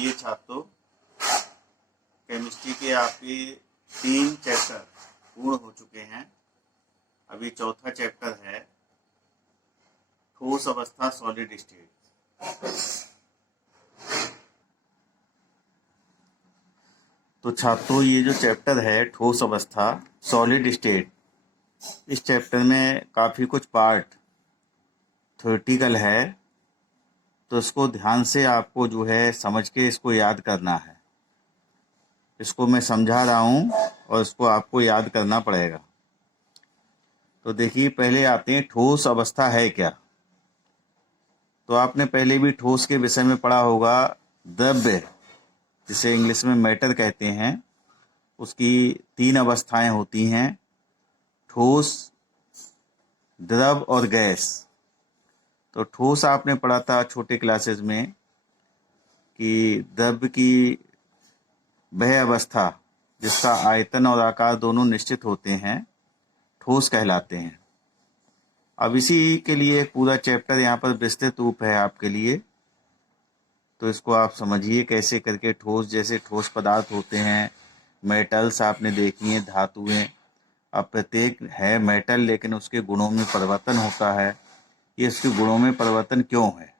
प्रिय छात्रों, केमिस्ट्री के आपके 3 चैप्टर पूर्ण हो चुके हैं। अभी चौथा चैप्टर है ठोस अवस्था सॉलिड स्टेट। तो छात्रों, ये जो चैप्टर है ठोस अवस्था सॉलिड स्टेट, इस चैप्टर में काफ़ी कुछ पार्ट थ्योरेटिकल है, तो इसको ध्यान से आपको जो है समझ के इसको याद करना है। इसको मैं समझा रहा हूँ और इसको आपको याद करना पड़ेगा। तो देखिए, पहले आते हैं ठोस अवस्था है क्या। तो आपने पहले भी ठोस के विषय में पढ़ा होगा। द्रव्य, जिसे इंग्लिश में मैटर कहते हैं, उसकी 3 अवस्थाएं होती हैं, ठोस, द्रव और गैस। तो ठोस आपने पढ़ा था छोटे क्लासेस में कि द्रव्य की वह अवस्था जिसका आयतन और आकार दोनों निश्चित होते हैं ठोस कहलाते हैं। अब इसी के लिए पूरा चैप्टर यहाँ पर विस्तृत रूप है आपके लिए। तो इसको आप समझिए कैसे करके ठोस, जैसे ठोस पदार्थ होते हैं, मेटल्स आपने देखी हैं, धातुएं। अब प्रत्येक है मेटल, लेकिन उसके गुणों में परिवर्तन होता है। ये उसके गुणों में परिवर्तन क्यों है,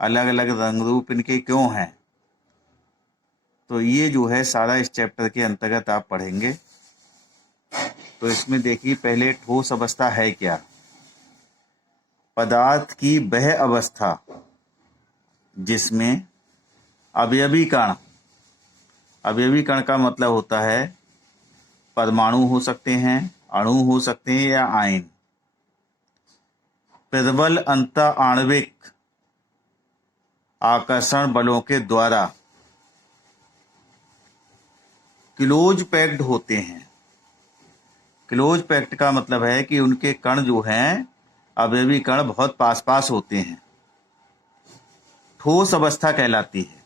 अलग अलग रंग रूप इनके क्यों हैं, तो ये जो है सारा इस चैप्टर के अंतर्गत आप पढ़ेंगे। तो इसमें देखिए, पहले ठोस अवस्था है क्या। पदार्थ की वह अवस्था जिसमें अवयवी कण, अवयवी कण का मतलब होता है परमाणु हो सकते हैं, अणु हो सकते हैं या आयन, प्रबल अंतःआण्विक आकर्षण बलों के द्वारा क्लोज पैक्ड होते हैं। क्लोज पैक्ड का मतलब है कि उनके कण जो हैं, अवयवी कण बहुत पास पास होते हैं, ठोस अवस्था कहलाती है।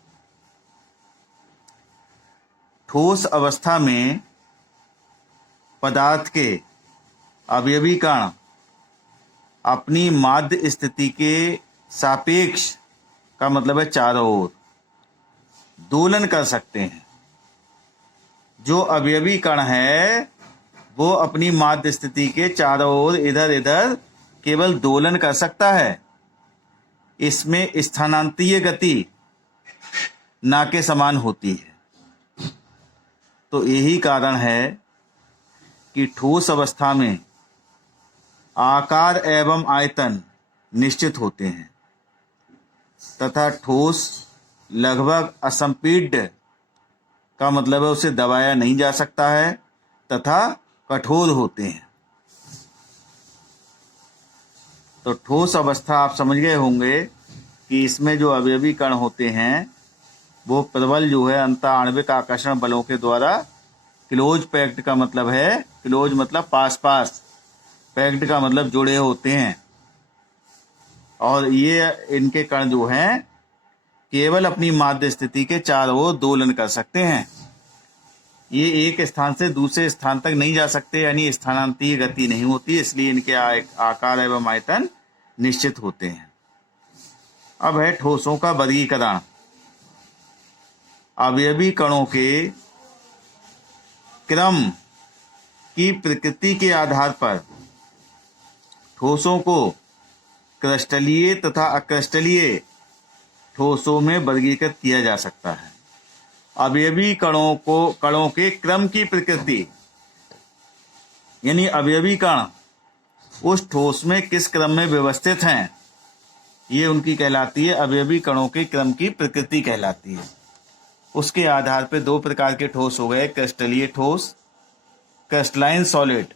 ठोस अवस्था में पदार्थ के अवयवी कण अपनी माध्य स्थिति के सापेक्ष, का मतलब है चारों ओर, दोलन कर सकते हैं। जो अवयवी कण है वो अपनी माध्य स्थिति के चारों ओर इधर इधर केवल दोलन कर सकता है। इसमें स्थानांतरीय गति ना के समान होती है। तो यही कारण है कि ठोस अवस्था में आकार एवं आयतन निश्चित होते हैं तथा ठोस लगभग असंपीड्य, का मतलब है उसे दबाया नहीं जा सकता है, तथा कठोर होते हैं। तो ठोस अवस्था आप समझ गए होंगे कि इसमें जो अवयवी कण होते हैं वो प्रबल जो है अंतःआण्विक आकर्षण बलों के द्वारा क्लोज पैक्ड, का मतलब है क्लोज मतलब पास पास, पैक्ड का मतलब जुड़े होते हैं। और ये इनके कण जो हैं केवल अपनी माध्य स्थिति के चारों ओर दोलन कर सकते हैं। ये एक स्थान से दूसरे स्थान तक नहीं जा सकते, यानी स्थानांतरीय गति नहीं होती, इसलिए इनके आकार एवं आयतन निश्चित होते हैं। अब है ठोसों का वर्गीकरण। अवयवी कणों के क्रम की प्रकृति के आधार पर ठोसों को क्रिस्टलीय तथा अक्रिस्टलीय ठोसों में वर्गीकृत किया जा सकता है। अवयवी कणों के क्रम की प्रकृति, यानी अवयवी कण उस ठोस में किस क्रम में व्यवस्थित हैं, ये उनकी कहलाती है, अवयवी कणों के क्रम की प्रकृति कहलाती है। उसके आधार पर 2 प्रकार के ठोस हो गए, क्रिस्टलीय ठोस, क्रिस्टलाइन सॉलिड।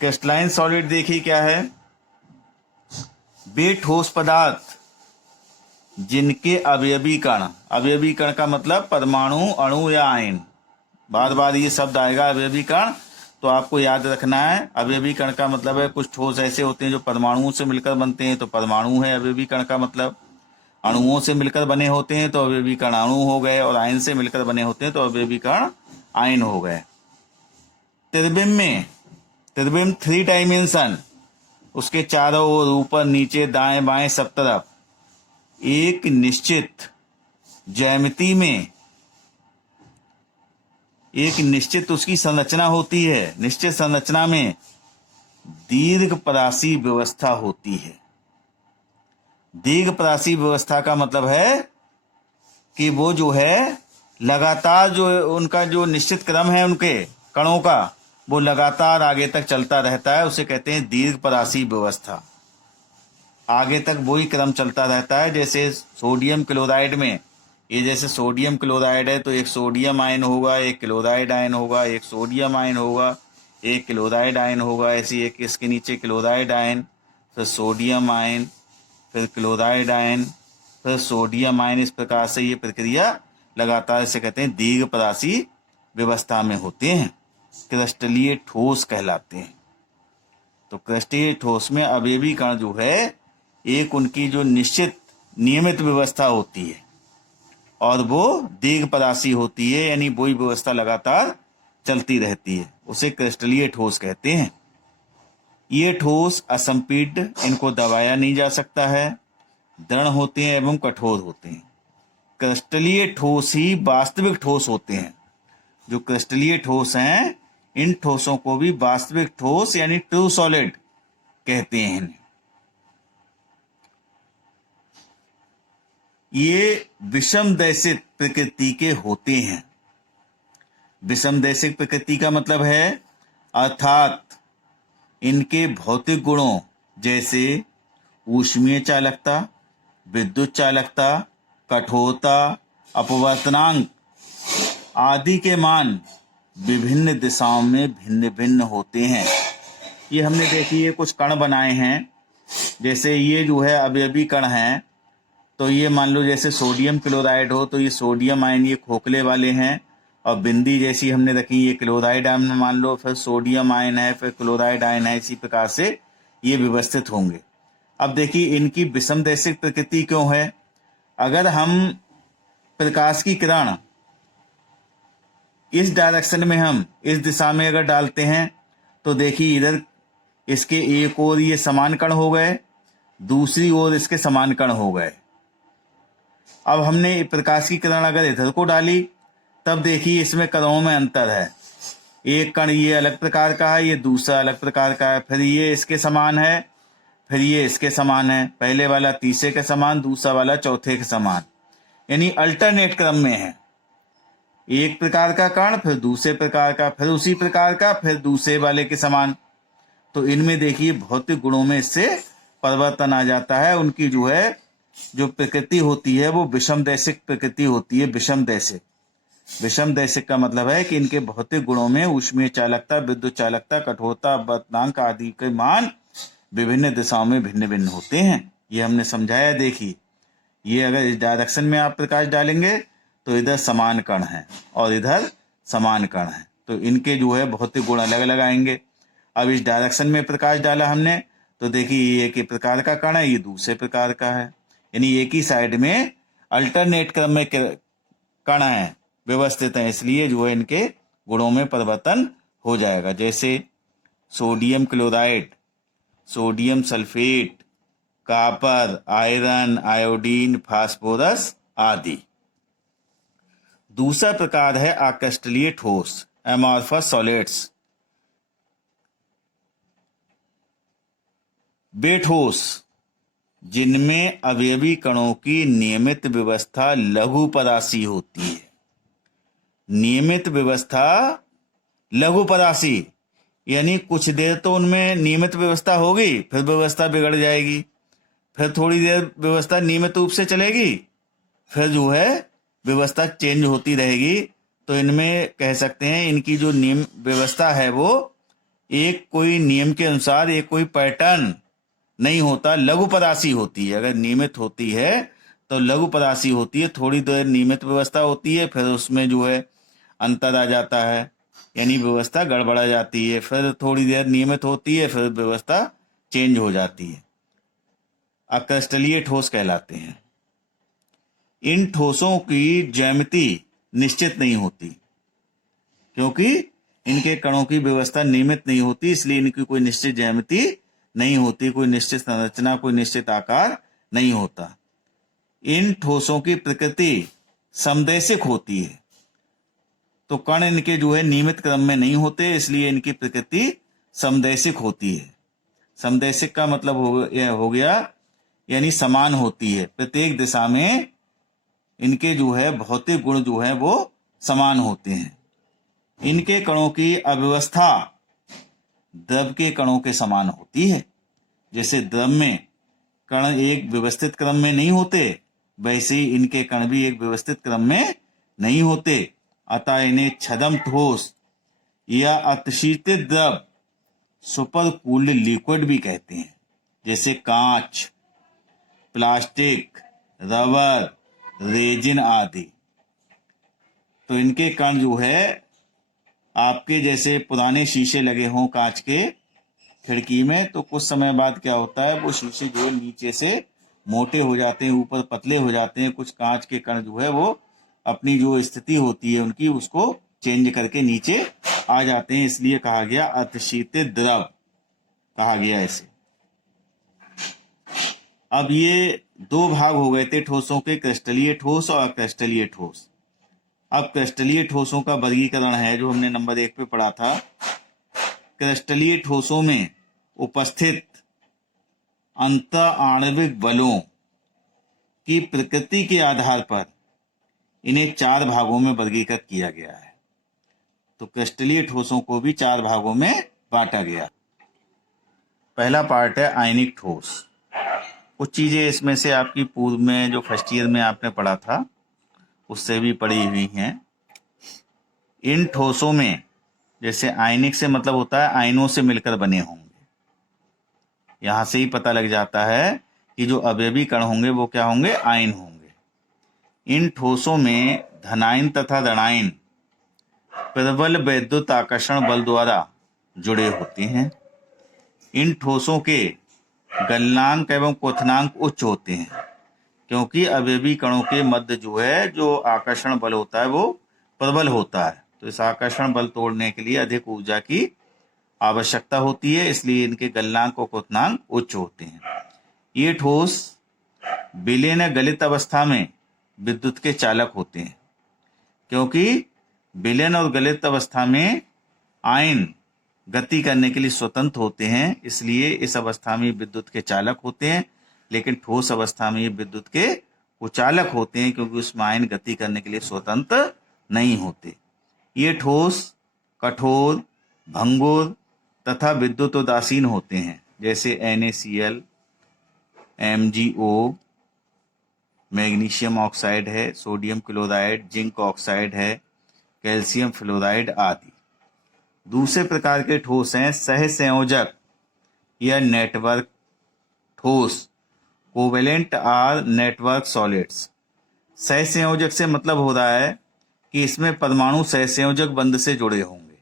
क्रिस्टलाइन सॉलिड देखिए क्या है, वे ठोस पदार्थ जिनके अवयवी कण, अवयवी कण का मतलब परमाणु, अणु या आयन, बार बार ये शब्द आएगा अवयवी कण, तो आपको याद रखना है। अवयवी कण का मतलब है कुछ ठोस ऐसे होते हैं जो परमाणुओं से मिलकर बनते हैं, तो परमाणु है अवयवी कण का मतलब। अणुओं से मिलकर बने होते हैं तो अवयवी कण अणु हो गए, और आयन से मिलकर बने होते हैं तो अवयवी कण आयन हो गए। त्रिबिम्ब में, त्रिबिम्ब 3 डायमेंशन, उसके चारों ओर ऊपर नीचे दाएं बाएं सब तरफ एक निश्चित ज्यामिति में एक निश्चित उसकी संरचना होती है, निश्चित संरचना में दीर्घपरासी व्यवस्था होती है। दीर्घपरासी व्यवस्था का मतलब है कि वो जो है लगातार जो उनका जो निश्चित क्रम है उनके कणों का, वो लगातार आगे तक चलता रहता है, उसे कहते हैं दीर्घपरासी व्यवस्था। आगे तक वही क्रम चलता रहता है। जैसे सोडियम क्लोराइड में, ये जैसे सोडियम क्लोराइड है तो एक सोडियम आयन होगा, एक क्लोराइड आयन होगा, एक सोडियम आयन होगा, एक क्लोराइड आयन होगा, ऐसी एक इसके नीचे क्लोराइड आयन, फिर सोडियम आयन, फिर क्लोराइड आयन, फिर सोडियम आयन। इस प्रकार से ये प्रक्रिया लगातार इसे कहते हैं दीर्घपरासी व्यवस्था में होते हैं, क्रिस्टलीय ठोस कहलाते हैं। तो क्रिस्टलीय ठोस में अवयवी कण जो है एक उनकी जो निश्चित नियमित व्यवस्था होती है और वो दीर्घपरासी होती है, यानी वही व्यवस्था लगातार चलती रहती है, उसे क्रिस्टलीय ठोस कहते हैं। ये ठोस असंपीड्य, इनको दबाया नहीं जा सकता है, दृढ़ होते हैं एवं कठोर होते हैं। क्रिस्टलीय ठोस ही वास्तविक ठोस होते हैं। जो क्रिस्टलीय ठोस हैं, इन ठोसों को भी वास्तविक ठोस यानी ट्रू सॉलिड कहते हैं। ये विषमदैशिक प्रकृति के होते हैं। विषमदैशिक प्रकृति का मतलब है अर्थात इनके भौतिक गुणों जैसे ऊष्मीय चालकता, विद्युत चालकता, कठोरता, अपवर्तनांक आदि के मान विभिन्न दिशाओं में भिन्न भिन्न होते हैं। ये हमने देखी ये कुछ कण बनाए हैं, जैसे ये जो है अवयवी कण हैं, तो ये मान लो जैसे सोडियम क्लोराइड हो तो ये सोडियम आयन ये खोखले वाले हैं, और बिंदी जैसी हमने रखी ये क्लोराइड आयन मान लो, फिर सोडियम आयन है, फिर क्लोराइड आयन है, इसी प्रकार से ये व्यवस्थित होंगे। अब देखिए इनकी विषमदैशिक प्रकृति क्यों है। अगर हम प्रकाश की किरण इस डायरेक्शन में, हम इस दिशा में अगर डालते हैं तो देखिए इधर इसके एक ओर ये समान कण हो गए, दूसरी ओर इसके समान कण हो गए। अब हमने प्रकाश की किरण अगर इधर को डाली तब देखिए इसमें कणों में अंतर है। एक कण ये अलग प्रकार का है, ये दूसरा अलग प्रकार का है, फिर ये इसके समान है, फिर ये इसके समान है, पहले वाला तीसरे के समान, दूसरा वाला चौथे के समान, यानी अल्टरनेट क्रम में है। एक प्रकार का कण, फिर दूसरे प्रकार का, फिर उसी प्रकार का, फिर दूसरे वाले के समान। तो इनमें देखिए भौतिक गुणों में इससे परिवर्तन आ जाता है। उनकी जो है जो प्रकृति होती है वो विषमदैशिक प्रकृति होती है। विषमदैशिक, विषमदैशिक का मतलब है कि इनके भौतिक गुणों में ऊष्मीय चालकता, विद्युत चालकता, कठोरता, अपवर्तनांक आदि के मान विभिन्न दिशाओं में भिन्न भिन्न होते हैं। ये हमने समझाया। देखिए ये अगर इस डायरेक्शन में आप प्रकाश डालेंगे तो इधर समान कण है और इधर समान कण है, तो इनके जो है भौतिक गुण अलग अलग आएंगे। अब इस डायरेक्शन में प्रकाश डाला हमने तो देखिए ये एक ही प्रकार का कण है, ये दूसरे प्रकार का है, यानी एक ही साइड में अल्टरनेट क्रम में कण है, व्यवस्थित है, इसलिए जो है इनके गुणों में परिवर्तन हो जाएगा। जैसे sodium chloride, sodium sulphate, copper, iron, iodine, phosphorus आदि। दूसरा प्रकार है अक्रिस्टलीय ठोस, एमॉर्फस सॉलिड्स। वे ठोस जिनमें अवयवी कणों की नियमित व्यवस्था लघुपरासी होती है। नियमित व्यवस्था लघुपरासी, यानी कुछ देर तो उनमें नियमित व्यवस्था होगी, फिर व्यवस्था बिगड़ जाएगी, फिर थोड़ी देर व्यवस्था नियमित रूप से चलेगी, फिर जो है व्यवस्था चेंज होती रहेगी। तो इनमें कह सकते हैं इनकी जो नियम व्यवस्था है वो एक कोई नियम के अनुसार, एक कोई पैटर्न नहीं होता, लघुपरासी होती है। अगर नियमित होती है तो लघुपरासी होती है, थोड़ी देर नियमित व्यवस्था होती है, फिर उसमें जो है अंतर आ जाता है, यानी व्यवस्था गड़बड़ा जाती है, फिर थोड़ी देर नियमित होती है, फिर व्यवस्था चेंज हो जाती है, अक्रिस्टलीय ठोस कहलाते हैं। इन ठोसों की ज्यामिति निश्चित नहीं होती, क्योंकि इनके कणों की व्यवस्था नियमित नहीं होती, इसलिए इनकी कोई निश्चित ज्यामिति नहीं होती, कोई निश्चित संरचना, कोई निश्चित आकार नहीं होता। इन ठोसों की प्रकृति समदैशिक होती है। तो कण इनके जो है नियमित क्रम में नहीं होते, इसलिए इनकी प्रकृति समदैशिक होती है। समदैशिक का मतलब हो गया यानी समान होती है, प्रत्येक दिशा में इनके जो है भौतिक गुण जो है वो समान होते हैं। इनके कणों की अव्यवस्था द्रव के कणों के समान होती है। जैसे द्रव में कण एक व्यवस्थित क्रम में नहीं होते, वैसे ही इनके कण भी एक व्यवस्थित क्रम में नहीं होते। अतः इन्हें छद्म ठोस या अतिशीतित द्रव, सुपर कूल्ड लिक्विड भी कहते हैं। जैसे कांच, प्लास्टिक, रबर, रेजिन आदि। तो इनके कण जो है आपके जैसे पुराने शीशे लगे हों कांच के खिड़की में, तो कुछ समय बाद क्या होता है, वो शीशे जो है नीचे से मोटे हो जाते हैं, ऊपर पतले हो जाते हैं। कुछ कांच के कण जो है वो अपनी जो स्थिति होती है उनकी, उसको चेंज करके नीचे आ जाते हैं, इसलिए कहा गया अतिशीतित द्रव कहा गया इसे। अब ये दो भाग हो गए थे ठोसों के, क्रिस्टलीय ठोस और अक्रिस्टलीय ठोस। अब क्रिस्टलीय ठोसों का वर्गीकरण है जो हमने नंबर 1 पे पढ़ा था। क्रिस्टलीय ठोसों में उपस्थित अंत आणविक बलों की प्रकृति के आधार पर इन्हें 4 भागों में वर्गीकृत किया गया है। तो क्रिस्टलीय ठोसों को भी 4 भागों में बांटा गया। पहला पार्ट है आयनिक ठोस। कुछ चीजें इसमें से आपकी पूर्व में जो फर्स्ट ईयर में आपने पढ़ा था उससे भी पड़ी हुई हैं। इन ठोसों में जैसे आयनिक से मतलब होता है आयनों से मिलकर बने होंगे। यहां से ही पता लग जाता है कि जो अवयवी कण होंगे वो क्या होंगे, आयन होंगे। इन ठोसों में धनायन तथा ऋणायन प्रबल वैद्युत आकर्षण बल द्वारा जुड़े होते हैं। इन ठोसों के गलनांक एवं क्वथनांक उच्च होते हैं, क्योंकि अवयवी कणों के मध्य जो है जो आकर्षण बल होता है वो प्रबल होता है। तो इस आकर्षण बल तोड़ने के लिए अधिक ऊर्जा की आवश्यकता होती है, इसलिए इनके गलनांक और क्वथनांक उच्च होते हैं। ये ठोस विलीन गलित अवस्था में विद्युत के चालक होते हैं, क्योंकि विलीन और गलित अवस्था में आयन गति करने के लिए स्वतंत्र होते हैं, इसलिए इस अवस्था में विद्युत के चालक होते हैं। लेकिन ठोस अवस्था में ये विद्युत के कुचालक होते हैं, क्योंकि उसमें आयन गति करने के लिए स्वतंत्र नहीं होते। ये ठोस कठोर, भंगुर तथा विद्युत उदासीन होते हैं, जैसे NaCl, MgO, मैग्नीशियम ऑक्साइड है, सोडियम क्लोराइड, जिंक ऑक्साइड है, कैल्शियम फ्लोराइड आदि। दूसरे प्रकार के ठोस हैं सहसंयोजक या नेटवर्क ठोस, कोवेलेंट आर नेटवर्क सॉलिड्स। सहसंयोजक से मतलब हो रहा है कि इसमें परमाणु सहसंयोजक बंध से जुड़े होंगे।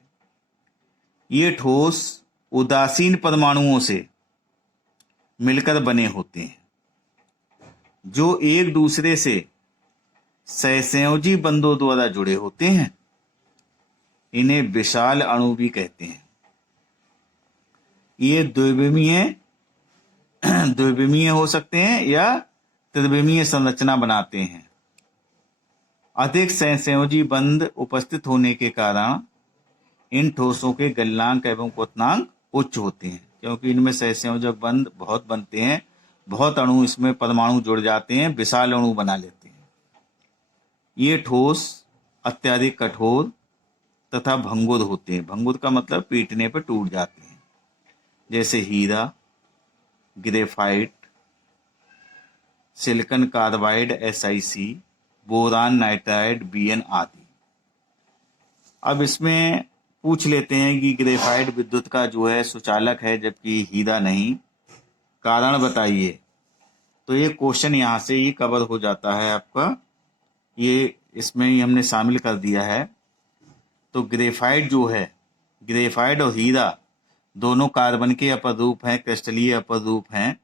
ये ठोस उदासीन परमाणुओं से मिलकर बने होते हैं, जो एक दूसरे से सहसंयोजी बंधों द्वारा जुड़े होते हैं। इन्हें विशाल अणु भी कहते हैं। ये द्विविमीय हो सकते हैं या त्रिविमीय संरचना बनाते हैं। अधिक सहसंयोजी बंध उपस्थित होने के कारण इन ठोसों के गलनांक एवं क्वथनांक उच्च होते हैं, क्योंकि इनमें सहसंयोजक बंध बहुत बनते हैं, बहुत अणु इसमें परमाणु जुड़ जाते हैं, विशाल अणु बना लेते हैं। ये ठोस अत्यधिक कठोर तथा भंगुर होते हैं। भंगुर का मतलब पीटने पर टूट जाते हैं, जैसे हीरा, graphite, silicon carbide SiC, boron nitride Bn आदि। अब इसमें पूछ लेते हैं कि ग्रेफाइट विद्युत का जो है सुचालक है जबकि हीरा नहीं, कारण बताइए। तो ये क्वेश्चन यहाँ से ही कवर हो जाता है आपका, ये इसमें ही हमने शामिल कर दिया है। तो ग्रेफाइट जो है, ग्रेफाइट और हीरा दोनों कार्बन के अपर रूप हैं, क्रिस्टलीय अपर रूप हैं,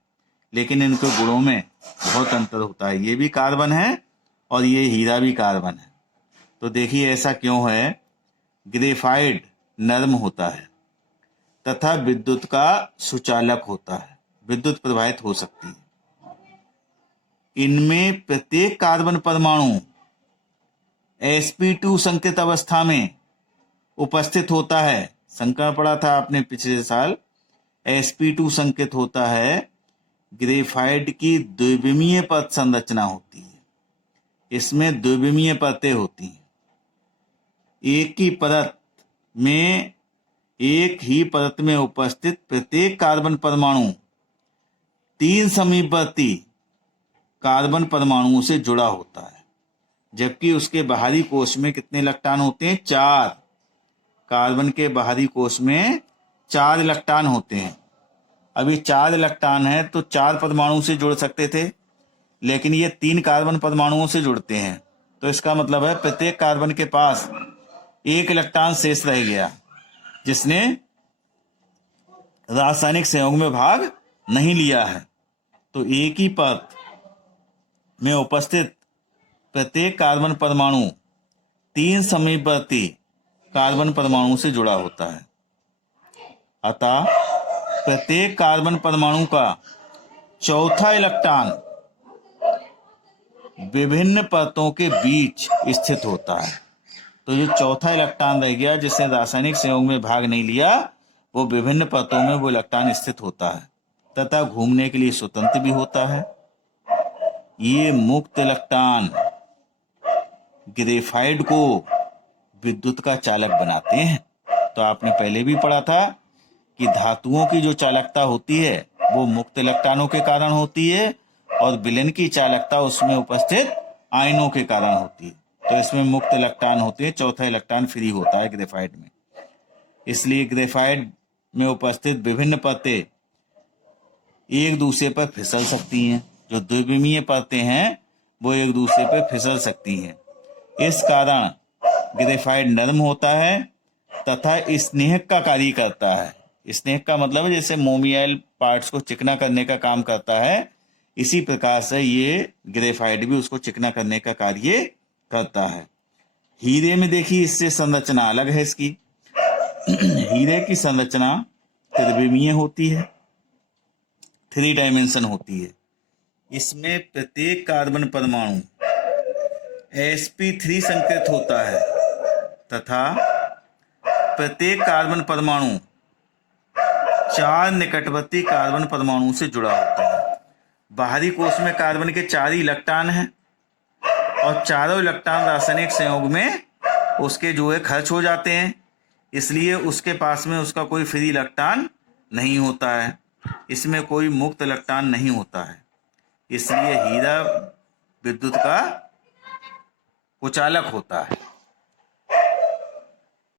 लेकिन इनके गुणों में बहुत अंतर होता है। ये भी कार्बन है और ये हीरा भी कार्बन है। तो देखिए ऐसा क्यों है। ग्रेफाइट नरम होता है तथा विद्युत का सुचालक होता है, विद्युत प्रवाहित हो सकती है। इनमें प्रत्येक कार्बन परमाणु sp2 संकेत अवस्था में उपस्थित होता है। संकरण पढ़ा था आपने पिछले साल। sp2 संकेत होता है, ग्रेफाइट की द्विविमीय परत संरचना होती है। इसमें द्विविमीय परतें होती हैं। एक ही परत में, एक ही परत में उपस्थित प्रत्येक कार्बन परमाणु 3 समीपवर्ती कार्बन परमाणुओं से जुड़ा होता है, जबकि उसके बाहरी कोश में कितने इलेक्ट्रॉन होते हैं? 4। कार्बन के बाहरी कोश में 4 इलेक्ट्रॉन होते हैं। अभी 4 इलेक्ट्रॉन है तो 4 परमाणु से जुड़ सकते थे, लेकिन ये 3 कार्बन परमाणुओं से जुड़ते हैं। तो इसका मतलब है प्रत्येक कार्बन के पास 1 इलेक्ट्रॉन शेष रह गया, जिसने रासायनिक संयोग में भाग नहीं लिया है। तो एक ही परत में उपस्थित प्रत्येक कार्बन परमाणु 3 समीपवर्ती कार्बन परमाणु से जुड़ा होता है। अतः प्रत्येक कार्बन परमाणु का चौथा इलेक्ट्रॉन विभिन्न परतों के बीच स्थित होता है। तो जो चौथा इलेक्ट्रॉन रह गया, जिसने रासायनिक संयोग में भाग नहीं लिया, वो विभिन्न परतों में वो इलेक्ट्रॉन स्थित होता है तथा घूमने के लिए स्वतंत्र भी होता है। ये मुक्त इलेक्ट्रॉन ग्रेफाइट को विद्युत का चालक बनाते हैं। तो आपने पहले भी पढ़ा था कि धातुओं की जो चालकता होती है वो मुक्त इलेक्ट्रॉनों के कारण होती है, और विलयन की चालकता उसमें उपस्थित आयनों के कारण होती है। तो इसमें मुक्त इलेक्ट्रॉन होते हैं, चौथा इलेक्ट्रॉन फ्री होता है ग्रेफाइट में। इसलिए ग्रेफाइट में उपस्थित विभिन्न परतें एक दूसरे पर फिसल सकती हैं। जो द्विविमीय परतें हैं वो एक दूसरे पर फिसल सकती हैं। इस कारण ग्रेफाइट नरम होता है तथा स्नेहक का कार्य करता है। स्नेहक का मतलब है जैसे मोमियल पार्ट्स को चिकना करने का काम करता है, इसी प्रकार से ये ग्रेफाइट भी उसको चिकना करने का कार्य करता है। हीरे में देखिए, इससे संरचना अलग है इसकी। हीरे की संरचना त्रिविमीय होती है, 3 डायमेंशन होती है। इसमें प्रत्येक कार्बन परमाणु sp3 संकेत होता है तथा प्रत्येक कार्बन परमाणु 4 निकटवर्ती कार्बन परमाणु से जुड़ा होता है। बाहरी कोश में कार्बन के 4 ही इलेक्ट्रॉन हैं और चारों इलेक्ट्रॉन रासायनिक संयोग में उसके जो है खर्च हो जाते हैं, इसलिए उसके पास में उसका कोई फ्री इलेक्ट्रॉन नहीं होता है। इसमें कोई मुक्त इलेक्ट्रॉन नहीं होता है, इसलिए हीरा विद्युत का कुचालक होता है।